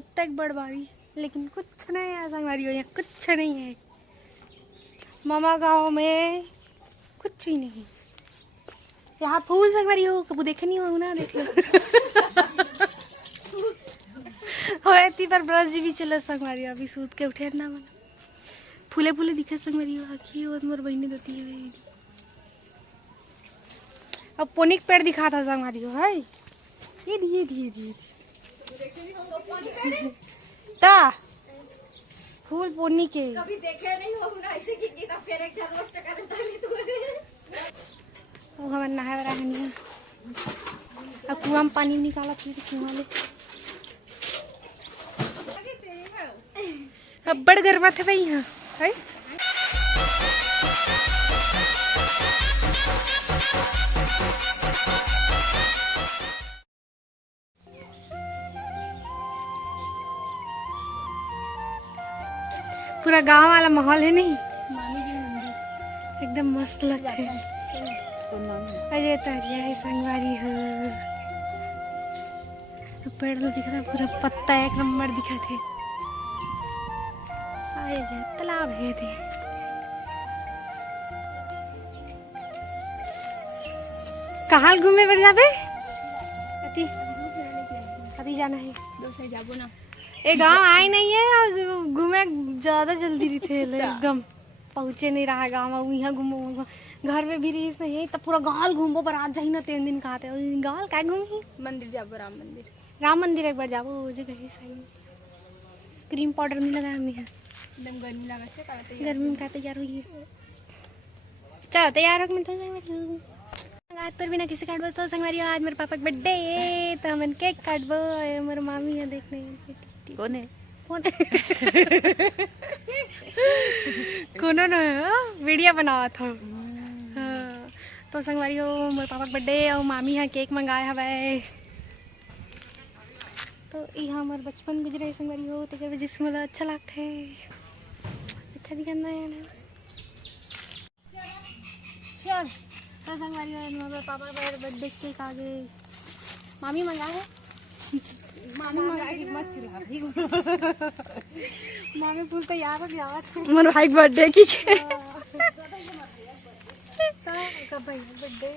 हद तक बड़बारी, लेकिन कुछ नहीं है संगवारी हो, यहाँ कुछ नहीं है। मामा गांव में कुछ भी नहीं। यहाँ फूल संगवारी हो, कबू देखे नहीं हो ना, देख लो। होती पर ब्रज जी भी चले संगवारी, अभी सूत के उठे ना मन फूले फूले दिखे संगवारी हो, आखी हो मोर बहनी देती है। अब पोनिक पेड़ दिखा था संगवारी हो, है ये दिए दिए दिए ता फूल पोनी के कभी देखे नहीं हो ना, ऐसे की गीता फिर एक जन्म रोस्ट कर डाली तू। वो हमार नहाए वाला है नहीं। अब कुआं में पानी निकाला फिर कुआं ले। अब बड़ गर्मा थे भाई यहाँ, है पूरा गांव वाला माहौल है नहीं। मामी जी मंदिर एकदम मस्त लगता है। अजय तरिया है संगवारी हो, पेड़ तो दिख रहा पूरा पत्ता एक नंबर दिखा थे। आए जे तालाब है थे। कहाँ घूमे पर जाबे? अभी जाना है दोसर जाबो ना। ए गांव आए नहीं है, घूमे ज्यादा जल्दी रही थे एकदम पहुँचे नहीं रहा गाँव में। यहाँ घूमो घर में भी रही नहीं है, तब पूरा गाँव घूमो पर आज जाही ना 3 दिन कहते गाँव क्या घूमी। मंदिर जाबो, राम मंदिर। राम मंदिर एक बार जाबो, वो जगह है सही। क्रीम पाउडर नहीं लगाया हमें। एकदम गर्मी लागत है, कहते गर्मी में क्या तैयार हुई। चल तैयार हो मिनट आज तो बिना किसी काटबो तो संगवारी आज मेरे पापा का बर्थडे है, तो हम केक काटबो। मेरे मामी है देखने। कौन है? कौन कोनो न वीडियो बनावा था। हाँ, तो संगवारी हो मेरे पापा का बर्थडे और मामी यहाँ केक मंगाए हवे। तो यहाँ हमारे बचपन गुजरे संगवारी हो, तो वजह से मतलब अच्छा लगता है, अच्छा दिखाना है ना। चल तो संगवारी हो मेरे पापा का बर्थडे केक आ गए। मामी मंगाए है, मामी मंगाई मत चिल्ला भाई। मामी फूल तैयार हो गया मोर भाई बर्थडे की के कब भाई birthday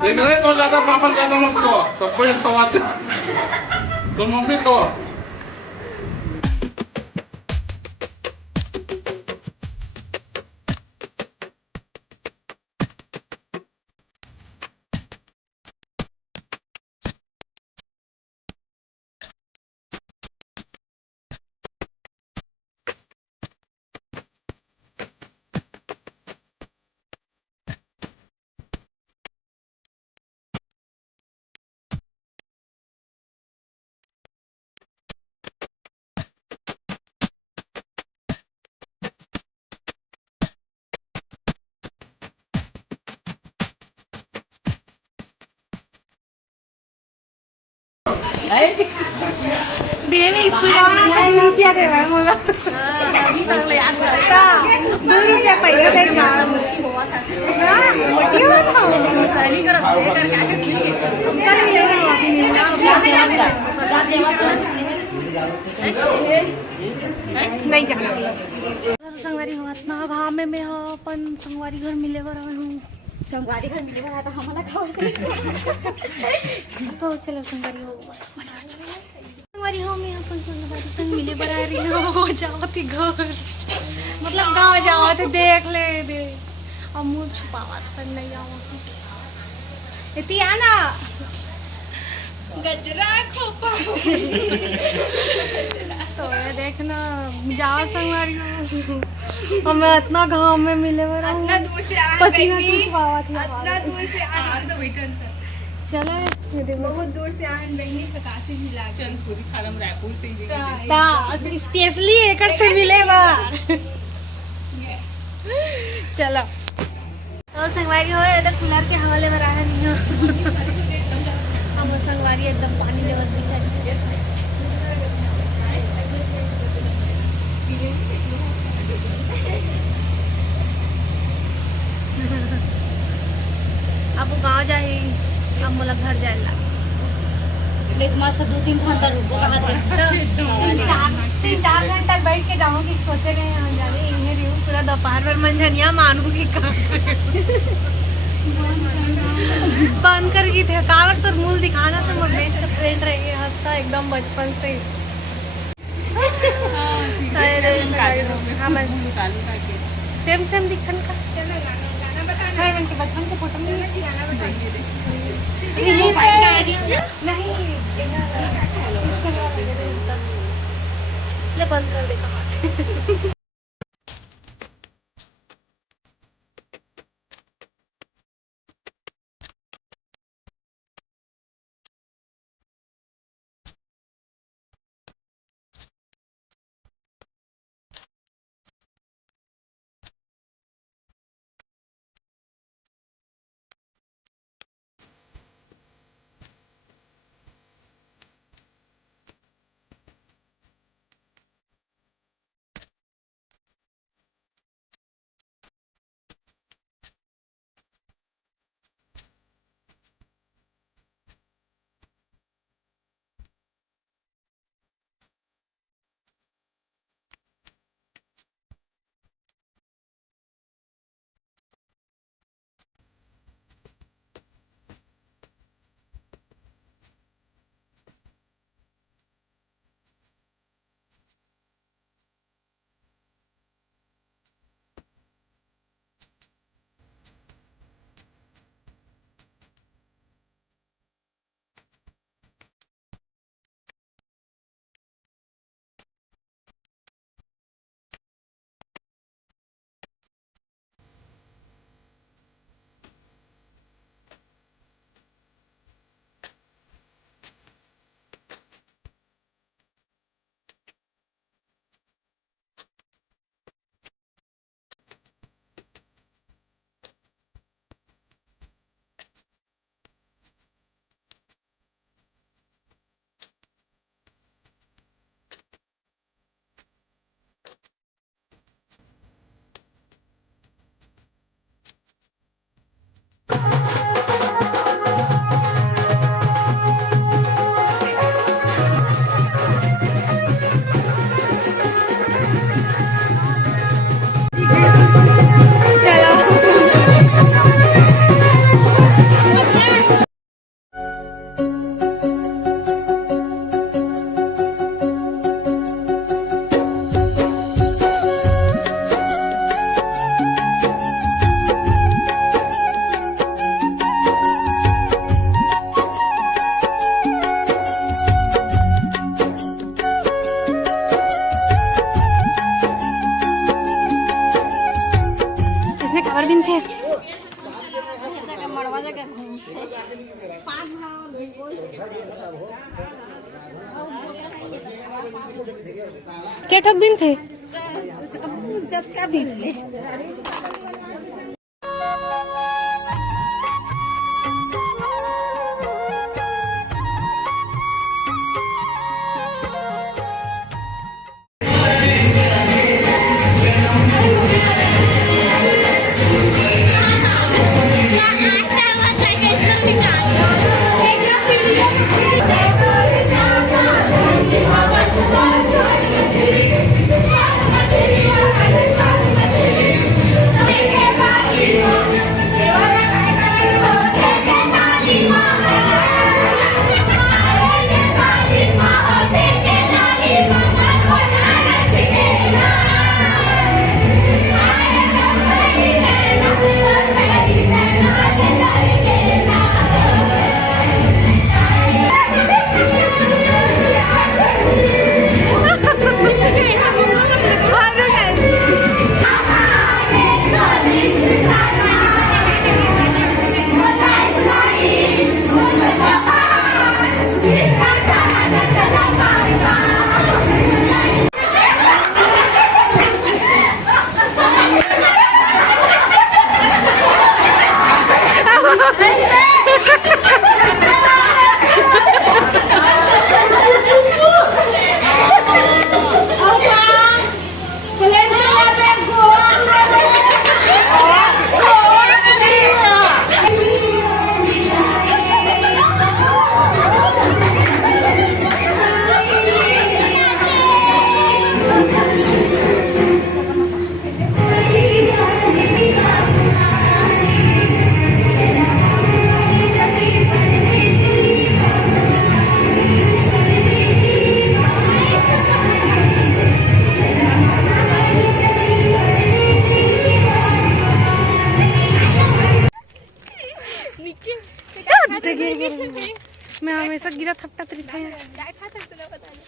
Ini kalau kata papa kata mau kau, kau yang khawatir. Tuh mami kau. देवी स्कूल जाना तो 2 रुपया दे रहा मुझे। का 2 रुपया पैसा दे ना ये बताओ साली कर आगे कल मिलेगा नहीं जाना। संगवारी हो इतना घाम में हो अपन संगवारी घर मिले बर हूँ। संगवारी घर मिले बना तो हमारा खाओ। तो चलो संगवारी हो संगवारी हो मैं अपन संगवारी संग मिले बर रही हो जाओ थी घर मतलब गाँव जाओ थे देख ले दे और मुँह छुपावा पर नहीं आओ इतनी आना गजरा खोपा तो देखना जाओ संगवारी हो हमें इतना गाँव में मिले बर इतना दूर से आए पसीना चुचवावा थी इतना दूर से चलो ये देखो बहुत दूर से आन बहनी थकासी भी लाग चल पूरी खारम रायपुर से ता स्पेशली एकर से मिलेगा चलो तो संगवारी हो एकदम कूलर के हवाले में रहा नहीं हो हम संगवारी एकदम पानी लेवल बेचारी अब गाँव जाए अब मोला घर जाएला एक मास से 2-3 घंटा रुको कहाँ थे 3-4 घंटा बैठ के जाऊंगी सोचे रहे हैं जाने इन्हें रहूं पूरा दोपहर भर मंझनिया मानू की काम बंद कर गई थे कावर तो मूल दिखाना तो मेरा बेस्ट फ्रेंड रहेगी हंसता एकदम बचपन से सेम सेम दिखन का फिर इनके बचपन के फोटो में नहीं ले बंद कर देगा खबर भी थे के ठग बिन थे जब का भी मैं हमेशा गिरा थपटत रही था यार। काय खात आहे तुला पता नाही.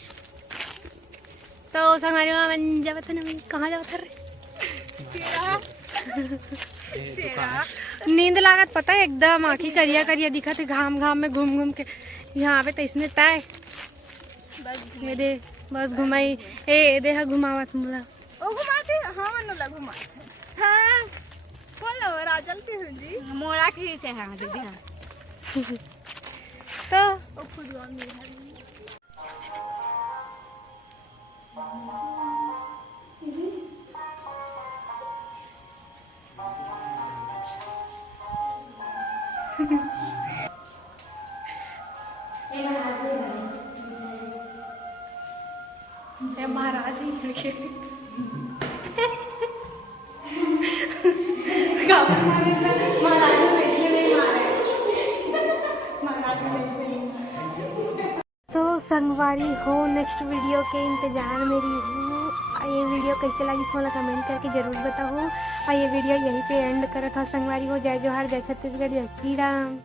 तो संगवारी में जब थे ना कहाँ जाता रे नींद लागत पता है एकदम आँखी करिया करिया दिखा थे घाम घाम में घूम घूम के यहाँ पे तो इसने तय ये दे बस घुमाई ए दे घुमावत मुला ओ घुमाते हाँ मनुला घुमा हाँ कौन लो राजलती हूँ जी मोड़ा की से हाँ दीदी हाँ तो ओ खुद महाराज ही लड़के तो संगवारी हो नेक्स्ट वीडियो के इंतजार मेरी हूँ। ये वीडियो कैसे लगी इसमें कमेंट करके जरूर बताओ। और ये वीडियो यहीं पे एंड करा था। संगवारी हो जय जोहार जय छत्तीसगढ़ जय श्री राम।